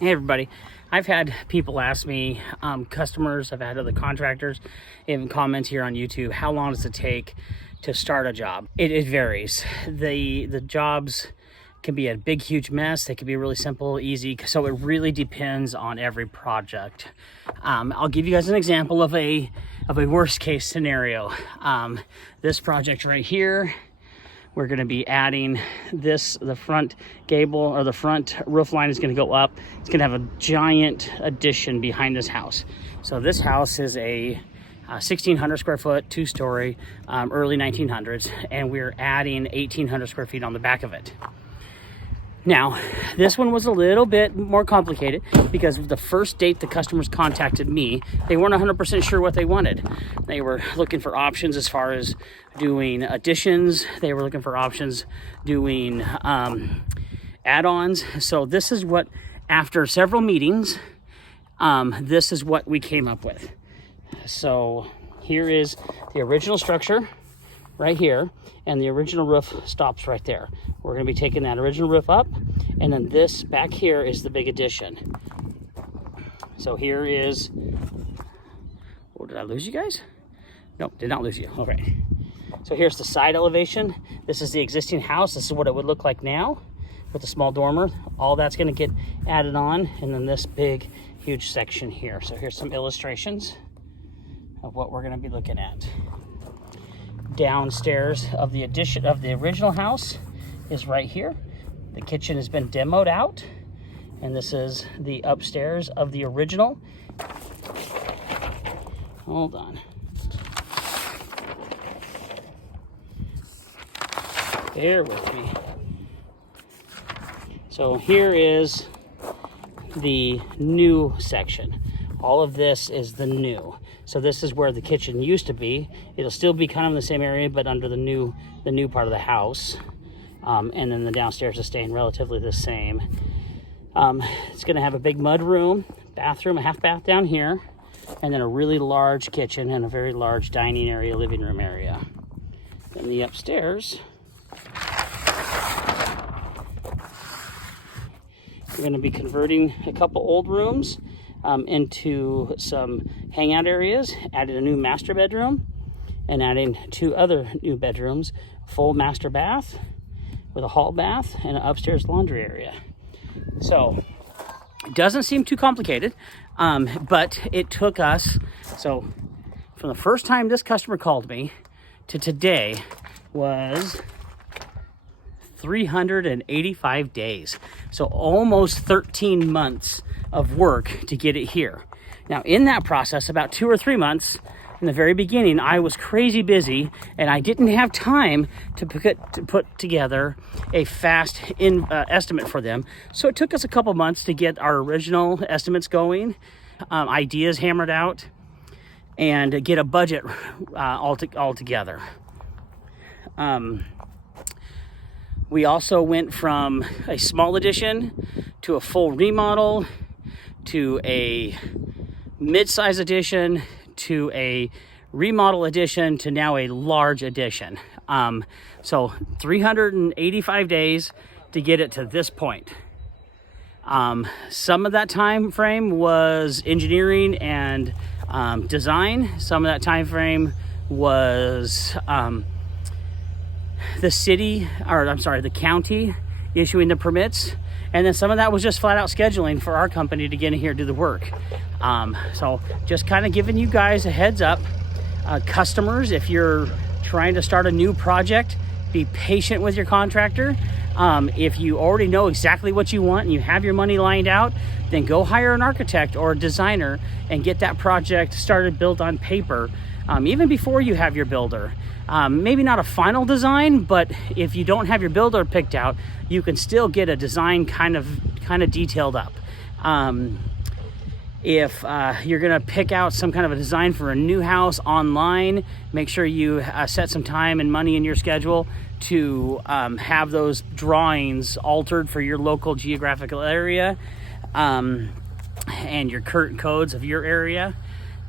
Hey everybody, I've had people ask me, customers, I've had other contractors, even comments here on YouTube, how long does it take to start a job? It varies. The jobs can be a big, huge mess. They can be really simple, easy. So it really depends on every project. I'll give you guys an example of a worst case scenario. This project right here, we're going to be adding the front gable or the front roof line is going to go up. It's going to have a giant addition behind this house. So this house is a 1,600 square foot, 2-story, early 1900s, and we're adding 1,800 square feet on the back of it. Now, this one was a little bit more complicated because the first date the customers contacted me, they weren't 100% sure what they wanted. They were looking for options as far as doing additions. They were looking for options doing add-ons. So this is what, after several meetings, this is what we came up with. So here is the original structure right here, and the original roof stops right there. We're going to be taking that original roof up, and then this back here is the big addition. So here is, oh, did I lose you guys? No, did not lose you. Okay. So here's the side elevation. This is the existing house. This is what it would look like now with the small dormer. All that's going to get added on, and then this big, huge section here. So here's some illustrations of what we're going to be looking at. Downstairs of the addition of the original house is right here. The kitchen has been demoed out, and this is the upstairs of the original. Hold on. Bear with me. So here is the new section. All of this is the new. So this is where the kitchen used to be. It'll still be kind of in the same area, but under the new part of the house. And then the downstairs is staying relatively the same. It's gonna have a big mud room, bathroom, a half bath down here, and then a really large kitchen and a very large dining area, living room area. Then the upstairs, we're gonna be converting a couple old rooms into some hangout areas, added a new master bedroom, and adding 2 other new bedrooms, full master bath with a hall bath and an upstairs laundry area. So it doesn't seem too complicated, but it took us, so from the first time this customer called me to today was 385 days. So almost 13 months of work to get it here. Now in that process, about 2 or 3 months in the very beginning, I was crazy busy and I didn't have time to put together a fast estimate for them. So it took us a couple months to get our original estimates going, ideas hammered out, and get a budget all together. We also went from a small addition to a full remodel to a mid-size addition to a remodel addition to now a large addition. So 385 days to get it to this point. Some of that time frame was engineering and design. Some of that time frame was the county issuing the permits. And then some of that was just flat out scheduling for our company to get in here and do the work. So just kind of giving you guys a heads up. Customers, if you're trying to start a new project, be patient with your contractor. If you already know exactly what you want and you have your money lined out, then go hire an architect or a designer and get that project started, built on paper, even before you have your builder. Maybe not a final design, but if you don't have your builder picked out, you can still get a design kind of detailed up. If you're gonna pick out some kind of a design for a new house online, make sure you set some time and money in your schedule to have those drawings altered for your local geographical area and your current codes of your area.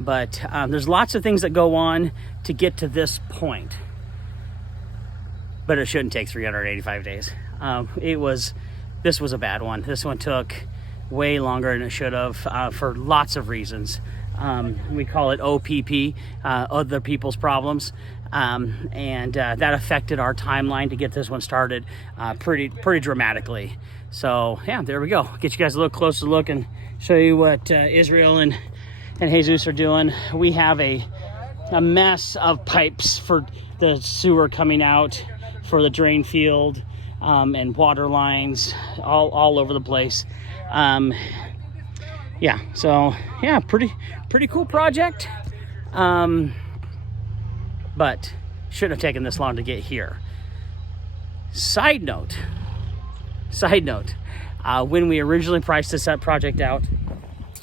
But there's lots of things that go on to get to this point. But it shouldn't take 385 days. This was a bad one. This one took way longer than it should have for lots of reasons. We call it OPP, other people's problems. And that affected our timeline to get this one started pretty dramatically. So yeah, there we go. Get you guys a little closer look and show you what Israel and Jesus are doing. We have a mess of pipes for the sewer coming out for the drain field, and water lines all over the place. Yeah, so yeah, pretty cool project. But shouldn't have taken this long to get here. Side note, when we originally priced this project out,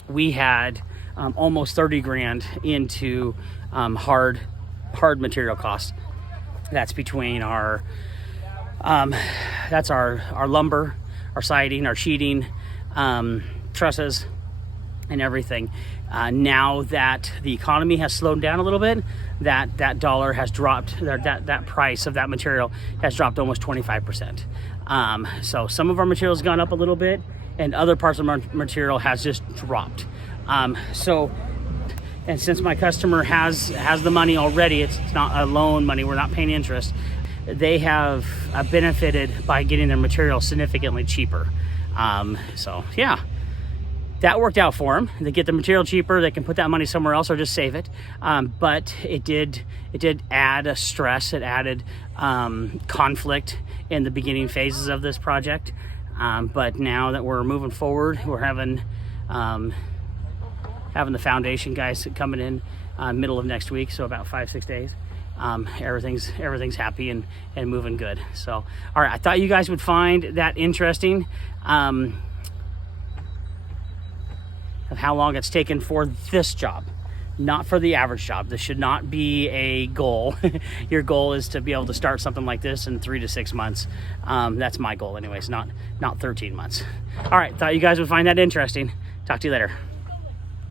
we had almost 30 grand into hard material costs. That's between our that's our lumber, our siding, our sheeting, trusses, and everything. Now that the economy has slowed down a little bit, that dollar has dropped, that price of that material has dropped almost 25%. So some of our material has gone up a little bit, and other parts of our material has just dropped. And since my customer has the money already, it's not a loan money, we're not paying interest, they have benefited by getting their material significantly cheaper. So yeah, that worked out for them. They get the material cheaper, they can put that money somewhere else or just save it. But it did add a stress, it added conflict in the beginning phases of this project. But now that we're moving forward, we're having the foundation guys coming in middle of next week, so about 5-6 days. Everything's happy and moving good. So all right, I thought you guys would find that interesting, of how long it's taken for this job, not for the average job. This should not be a goal. Your goal is to be able to start something like this in 3 to 6 months. That's my goal anyways, not 13 months. All right, thought you guys would find that interesting. Talk to you later.